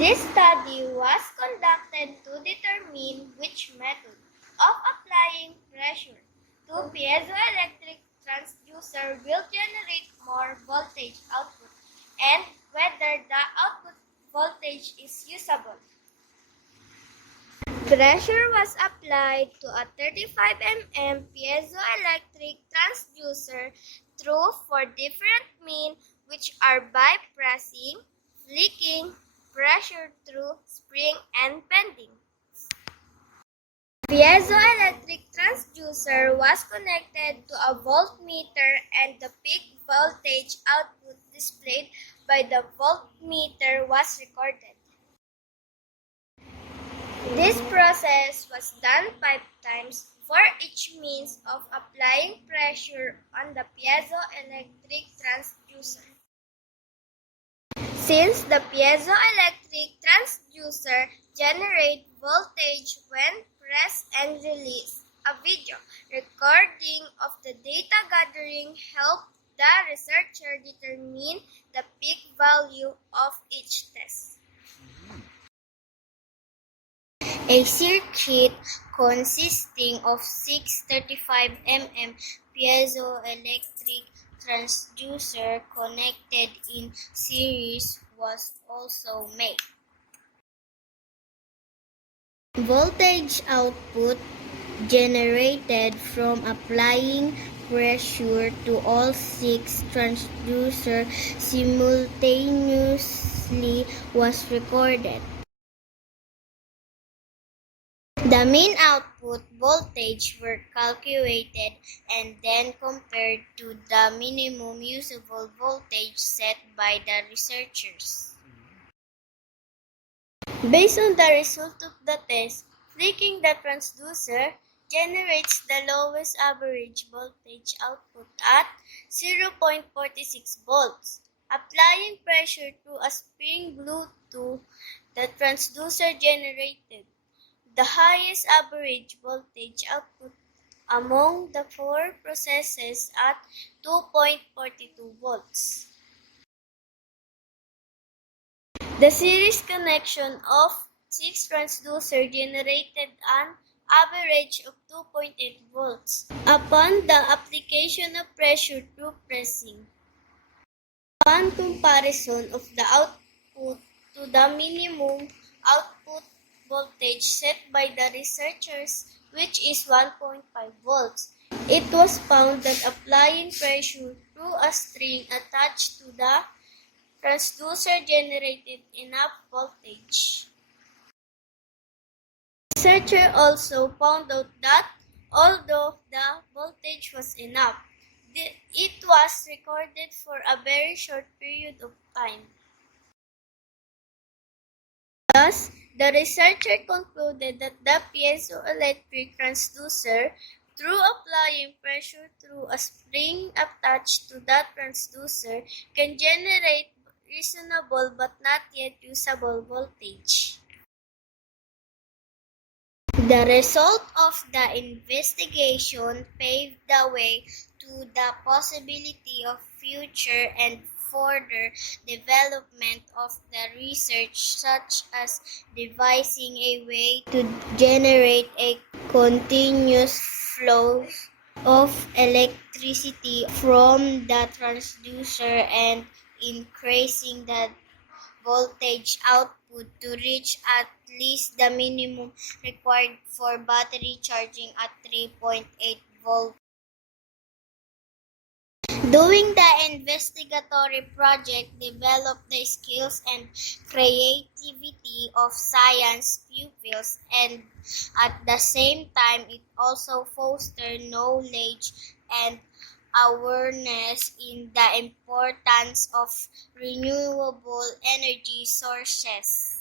This study was conducted to determine which method of applying pressure to piezoelectric transducer will generate more voltage output and whether the output voltage is usable. Pressure was applied to a 35 mm piezoelectric transducer through four different means, which are by pressing, flicking, pressure through, spring, and bending. Piezoelectric transducer was connected to a voltmeter and the peak voltage output displayed by the voltmeter was recorded. This process was done 5 times for each means of applying pressure on the piezoelectric transducer. Since the piezoelectric transducer generates voltage when pressed and released, a video recording of the data gathering helped the researcher determine the peak value of each test. A circuit consisting of 6 35 mm piezoelectric transducer connected in series was also made. Voltage output generated from applying pressure to all 6 transducers simultaneously was recorded. The mean output voltage were calculated and then compared to the minimum usable voltage set by the researchers. Based on the result of the test, flicking the transducer generates the lowest average voltage output at 0.46 volts. Applying pressure to a spring blew to the transducer generated the highest average voltage output among the 4 processes at 2.42 volts. The series connection of 6 transducers generated an average of 2.8 volts upon the application of pressure through pressing. Upon comparison of the output to the minimum output voltage set by the researchers, which is 1.5 volts, it was found that applying pressure through a string attached to the transducer generated enough voltage. The researcher also found out that although the voltage was enough, it was recorded for a very short period of time. Thus, the researcher concluded that the piezoelectric transducer, through applying pressure through a spring attached to the transducer, can generate reasonable but not yet usable voltage. The result of the investigation paved the way to the possibility of future and further development of the research, such as devising a way to generate a continuous flow of electricity from the transducer and increasing the voltage output to reach at least the minimum required for battery charging at 3.8 volts. Doing the investigatory project developed the skills and creativity of science pupils, and at the same time it also fostered knowledge and awareness in the importance of renewable energy sources.